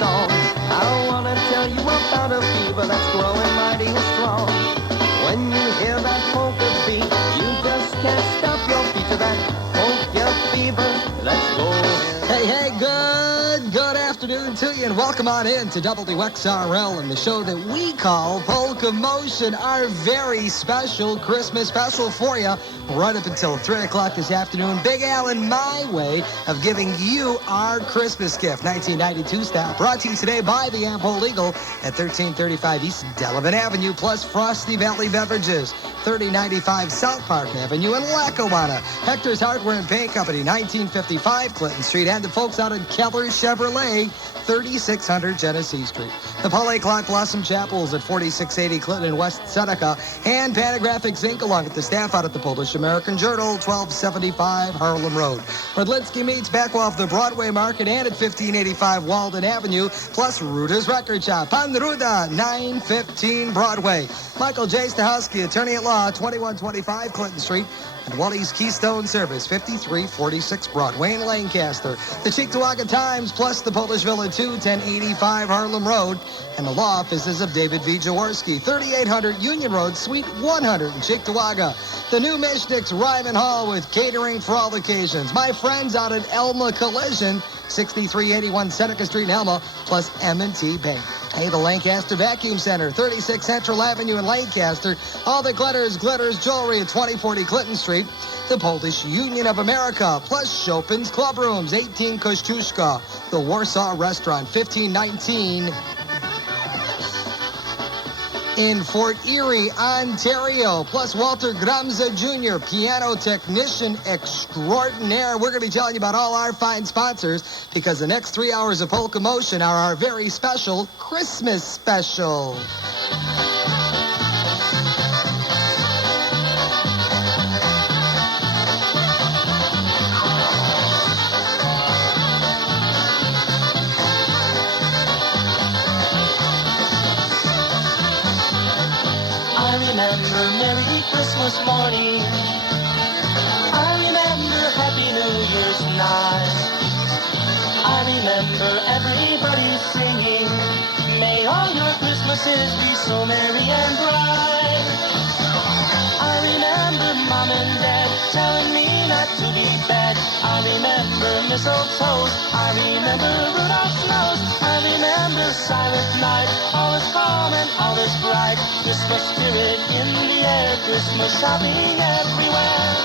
song. I want to tell you about a fever that's growing mighty strong. When you hear that polka beat, you just can't stop your feet to that polka fever. Let's go. Hey, good afternoon to you, and welcome on in to WXRL and the show that we call Polkamotion, our very special Christmas special for you right up until 3 o'clock this afternoon. Big Al and my way of giving you our Christmas gift, 1992 style, brought to you today by the Ampol Legal at 1335 East Delavan Avenue, plus Frosty Valley Beverages, 3095 South Park Avenue in Lackawanna. Hector's Hardware and Paint Company, 1955 Clinton Street, and the folks out at Keller Chevrolet, 3600 Genesee Street. The Paul A. Clark Blossom Chapels at 4680 Clinton and West Seneca, and Panagraphics Inc. along with the staff out at the Polish American Journal, 1275 Harlem Road. Radlinsky meets back off the Broadway Market and at 1585 Walden Avenue, plus Ruda's Record Shop. Pan Ruda, 915 Broadway. Michael J. Stahowski, attorney at law, 2125 Clinton Street. And Wally's Keystone Service, 5346 Broadway in Lancaster. The Cheektowaga Times, plus the Polish Villa 2, 1085 Harlem Road. And the law offices of David V. Jaworski, 3800 Union Road, Suite 100 in Cheektowaga. The new Mishnick's Ryman Hall with catering for all occasions. My friends out at Elma Collision, 6381 Seneca Street in Elma, plus M&T Bank. Hey, the Lancaster Vacuum Center, 36 Central Avenue in Lancaster. All the glitters jewelry at 2040 Clinton Street. The Polish Union of America, plus Chopin's Club Rooms, 18 Kościuszka. The Warsaw Restaurant, 1519 in Fort Erie, Ontario, plus Walter Gramza Jr., piano technician extraordinaire. We're going to be telling you about all our fine sponsors because the next 3 hours of Polkamotion are our very special Christmas special. Remember Merry Christmas morning. I remember Happy New Year's night. I remember everybody singing, may all your Christmases be so merry and bright. I remember Mom and Dad telling me not to be bad. I remember mistletoes. I remember Rudolph's nose. I remember Silent Night. All is calm and all is bright. Christmas spirit in the air. Christmas shopping everywhere.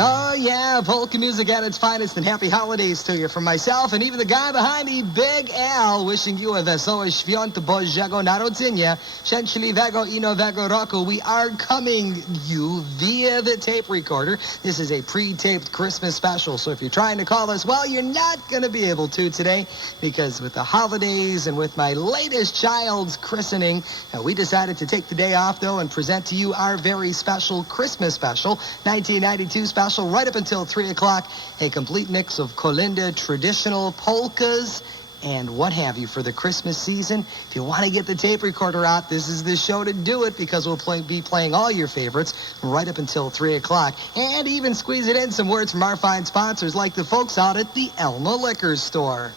Oh, yeah, polka music at its finest, and happy holidays to you from myself and even the guy behind me, Big Al, wishing you a wesołe świąt Bożego Narodzenia, szczęśliwego i nowego roku. We are coming you via the tape recorder. This is a pre-taped Christmas special, so if you're trying to call us, well, you're not going to be able to today because with the holidays and with my latest child's christening, we decided to take the day off, though, and present to you our very special Christmas special, 1992 special, right up until 3 o'clock, a complete mix of Kolinda, traditional polkas, and what have you for the Christmas season. If you want to get the tape recorder out, this is the show to do it because we'll be playing all your favorites right up until 3 o'clock, and even squeeze it in some words from our fine sponsors like the folks out at the Elma Liquor Store.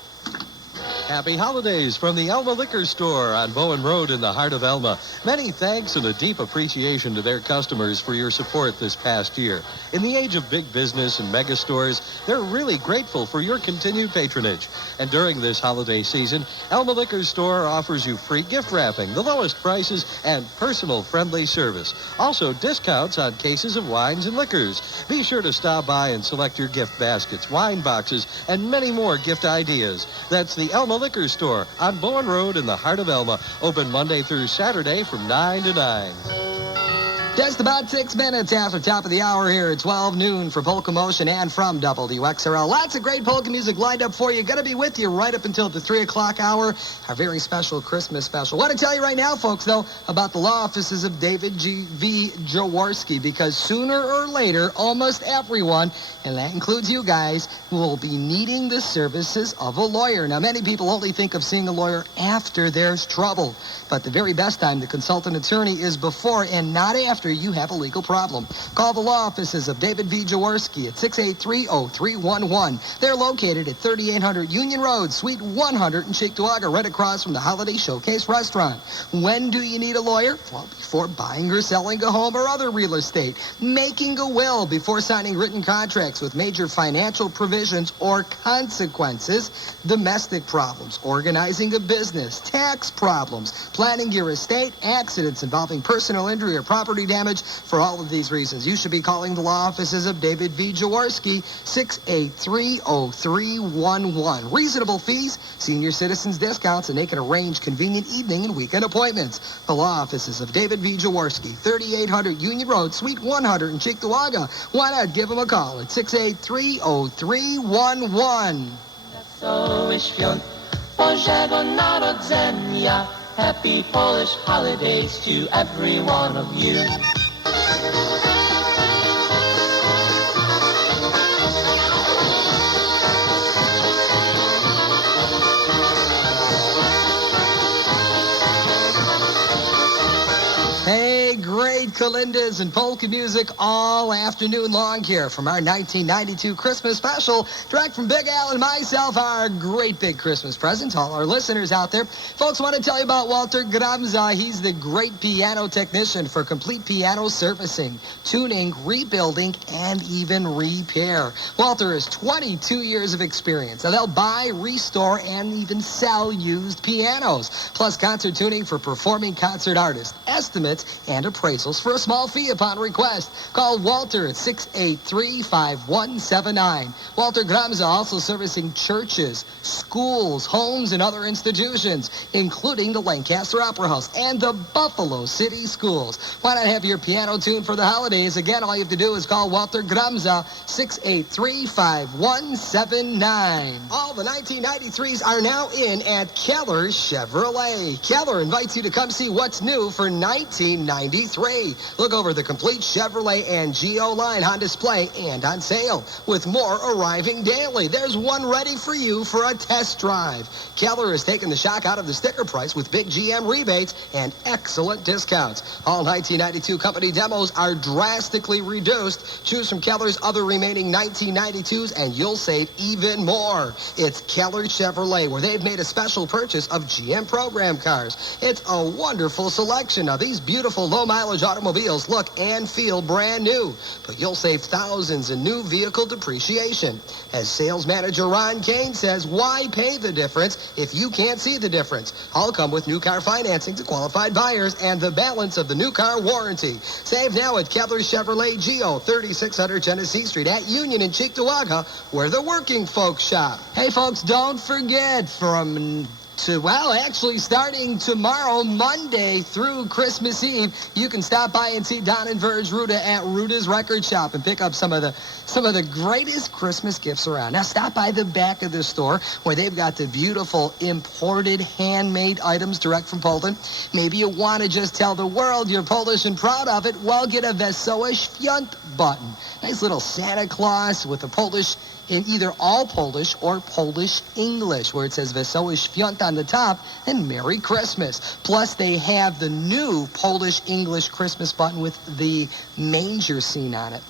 Happy holidays from the Elma Liquor Store on Bowen Road in the heart of Elma. Many thanks and a deep appreciation to their customers for your support this past year. In the age of big business and mega stores, they're really grateful for your continued patronage. And during this holiday season, Elma Liquor Store offers you free gift wrapping, the lowest prices, and personal friendly service. Also, discounts on cases of wines and liquors. Be sure to stop by and select your gift baskets, wine boxes, and many more gift ideas. That's the Elma Liquor Store on Bowen Road in the heart of Elma. Open Monday through Saturday from 9 to 9. Just about 6 minutes after top of the hour here at 12 noon for Polkamotion and from WXRL. Lots of great polka music lined up for you. Going to be with you right up until the 3 o'clock hour, our very special Christmas special. Want to tell you right now, folks, though, about the law offices of David V. Jaworski, because sooner or later, almost everyone, and that includes you guys, will be needing the services of a lawyer. Now, many people only think of seeing a lawyer after there's trouble, but the very best time to consult an attorney is before and not after. after you have a legal problem. Call the law offices of David V. Jaworski at 683-0311. They're located at 3800 Union Road, Suite 100 in Cheektowaga, right across from the Holiday Showcase restaurant. When do you need a lawyer? Well, before buying or selling a home or other real estate, making a will, before signing written contracts with major financial provisions or consequences, domestic problems, organizing a business, tax problems, planning your estate, accidents involving personal injury or property damage. For all of these reasons, you should be calling the law offices of David V. Jaworski, 683-0311. Reasonable fees, senior citizens discounts, and they can arrange convenient evening and weekend appointments. The law offices of David V. Jaworski, 3800 Union Road, Suite 100 in Cheektowaga. Why not give them a call at 683-0311. Wesołych świąt Bożego Narodzenia. Happy Polish holidays to every one of you. Hey, great kalindas and polka music all afternoon long here from our 1992 Christmas special. Direct from Big Al and myself, our great big Christmas present to all our listeners out there. Folks, want to tell you about Walter Gramza. He's the great piano technician for complete piano servicing, tuning, rebuilding, and even repair. Walter has 22 years of experience. Now, they'll buy, restore, and even sell used pianos, plus concert tuning for performing concert artists, estimates, and appraisals for a small fee upon request. Call Walter at 683-5179. Walter Gramza also servicing churches, schools, homes, and other institutions, including the Lancaster Opera House and the Buffalo City Schools. Why not have your piano tuned for the holidays? Again, all you have to do is call Walter Gramza, 683-5179. All the 1993s are now in at Keller Chevrolet. Keller invites you to come see what's new for 1993. Look over the complete Chevrolet and Geo line on display and on sale, with more arriving daily. There's one ready for you for a test drive. Keller has taken the shock out of the sticker price with big GM rebates and excellent discounts. All 1992 company demos are drastically reduced. Choose from Keller's other remaining 1992s and you'll save even more. It's Keller Chevrolet, where they've made a special purchase of GM program cars. It's a wonderful selection. Now, these beautiful low-mileage automobiles look and feel brand new, but you'll save thousands in new vehicle depreciation. As sales manager Ron Kane says, why pay the difference if you can't see the difference? All come with new car financing to qualified buyers and the balance of the new car warranty. Save now at Keller Chevrolet Geo, 3600 Genesee Street at Union in Cheektowaga, where the working folks shop. Hey, folks, don't forget, starting tomorrow, Monday through Christmas Eve, you can stop by and see Don and Verge Ruda at Ruda's Record Shop and pick up some of the greatest Christmas gifts around. Now, stop by the back of the store where they've got the beautiful imported handmade items direct from Poland. Maybe you want to just tell the world you're Polish and proud of it. Well, get a Wesołych Świąt button. Nice little Santa Claus with a Polish in either all Polish or Polish English, where it says Wesołych Świąt on the top and Merry Christmas. Plus, they have the new Polish English Christmas button with the manger scene on it.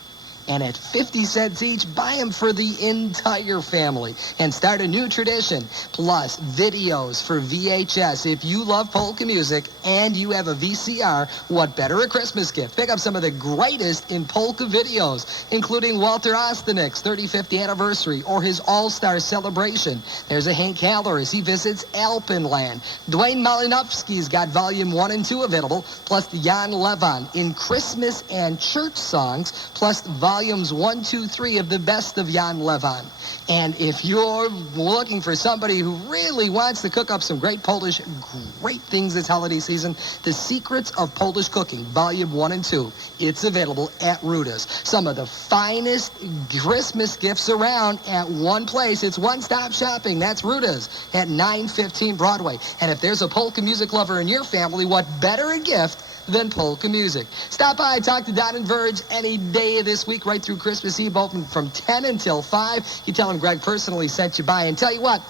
And at 50 cents each, buy them for the entire family and start a new tradition. Plus, videos for VHS. If you love polka music and you have a VCR, what better a Christmas gift? Pick up some of the greatest in polka videos, including Walter Ostanik's 35th anniversary or his All-Star celebration. There's a Hank Haller as he visits Alpenland. Dwayne Malinowski's got Volume 1 and 2 available, plus Jan Levon in Christmas and church songs, plus Volumes 1, 2, 3 of the best of Jan Levon. And if you're looking for somebody who really wants to cook up some great things this holiday season, The Secrets of Polish Cooking, Volume 1 and 2. It's available at Ruda's. Some of the finest Christmas gifts around at one place. It's one-stop shopping. That's Ruda's at 915 Broadway. And if there's a polka music lover in your family, what better a gift than polka music? Stop by, talk to Don and Verge any day of this week, right through Christmas Eve, open from 10 until 5. You tell them Greg personally sent you by. And tell you what,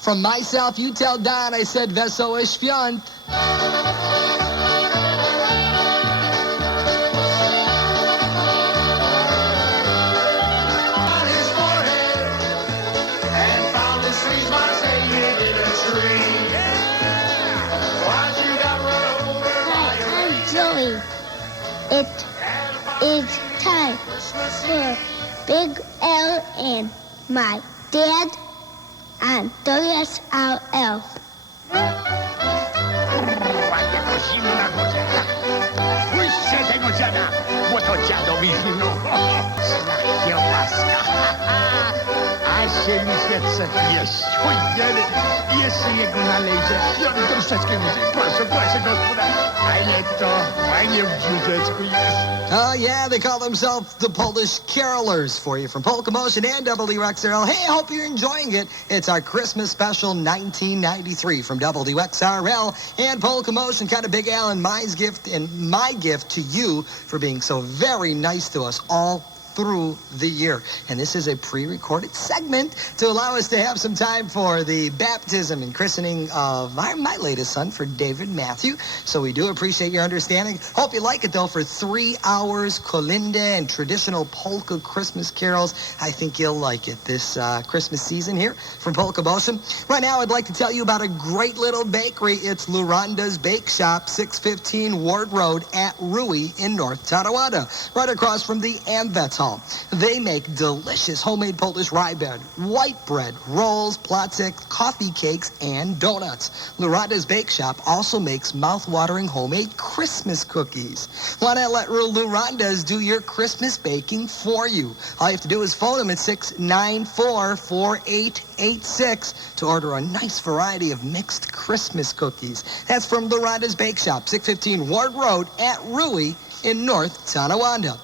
from myself, you tell Don I said Wesołych Świąt. Joey. It is time for Big L and my dad on WXRL. Jakiego zimnego dziada. Spójrzcie tego dziada, bo to dziadowi zimno. Smak kiełbaska. A się mi chce jeść. Oj, nie, jeszcze jego nalejcie. Ja troszeczkę więcej. Proszę, gospodarz. Fajnie w brzuszeczku jest. Oh, yeah, they call themselves the Polish Carolers for you from Polkamotion and WXRL. Hey, I hope you're enjoying it. It's our Christmas special 1993 from WXRL and Polkamotion. Kind of Big Al and my gift to you for being so very nice to us all through the year. And this is a pre-recorded segment to allow us to have some time for the baptism and christening of my latest son, for David Matthew. So we do appreciate your understanding. Hope you like it, though, for 3 hours, kolinda and traditional polka Christmas carols. I think you'll like it this Christmas season here from Polkamotion. Right now, I'd like to tell you about a great little bakery. It's Luranda's Bake Shop, 615 Ward Road at Rui in North Tonawanda, right across from the Amvets Hall. They make delicious homemade Polish rye bread, white bread, rolls, placek, coffee cakes, and donuts. Luranda's Bake Shop also makes mouth-watering homemade Christmas cookies. Why not let Luranda's do your Christmas baking for you? All you have to do is phone them at 694-4886 to order a nice variety of mixed Christmas cookies. That's from Luranda's Bake Shop, 615 Ward Road at Rui in North Tonawanda.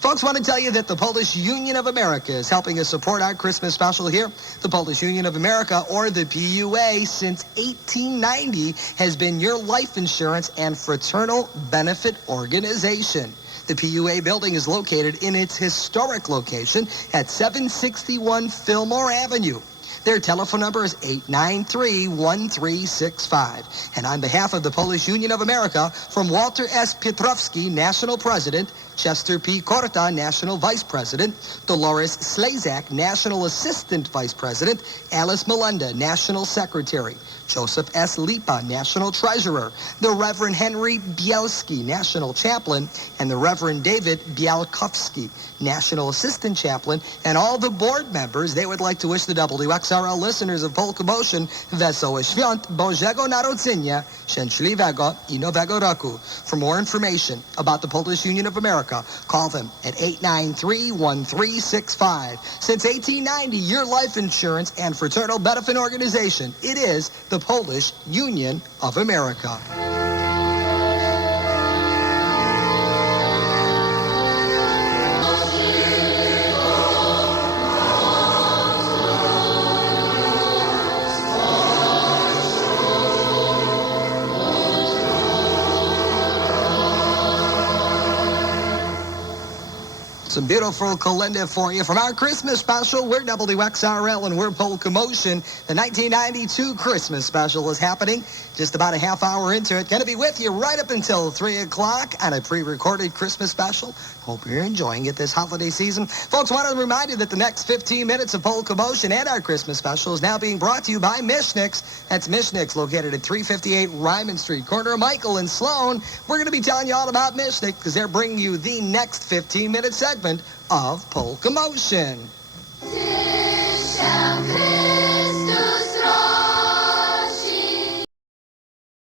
Folks, want to tell you that the Polish Union of America is helping us support our Christmas special here. The Polish Union of America, or the PUA, since 1890 has been your life insurance and fraternal benefit organization. The PUA building is located in its historic location at 761 Fillmore Avenue. Their telephone number is 893-1365. And on behalf of the Polish Union of America, from Walter S. Piotrowski, National President, Chester P. Korta, National Vice President, Dolores Slezak, National Assistant Vice President, Alice Melenda, National Secretary, Joseph S. Lipa, National Treasurer, the Reverend Henry Bielski, National Chaplain, and the Reverend David Bialkowski, National Assistant Chaplain, and all the board members. They would like to wish the WXRL listeners of Polkamotion Wesołe Świąt Bożego Narodzenia, Szczęśliwego i Nowego Roku. For more information about the Polish Union of America, call them at 893-1365. Since 1890, your life insurance and fraternal benefit organization, it is the Polish Union of America. Some beautiful kolinda for you from our Christmas special. We're WXRL and we're Polkamotion. The 1992 Christmas special is happening just about a half hour into it. Going to be with you right up until 3 o'clock on a pre-recorded Christmas special. Hope you're enjoying it this holiday season. Folks, want to remind you that the next 15 minutes of Polkamotion and our Christmas special is now being brought to you by Mishnick's. That's Mishnick's, located at 358 Ryman Street, corner of Michael and Sloan. We're going to be telling you all about Mishnick because they're bringing you the next 15-minute segment of Polkamotion.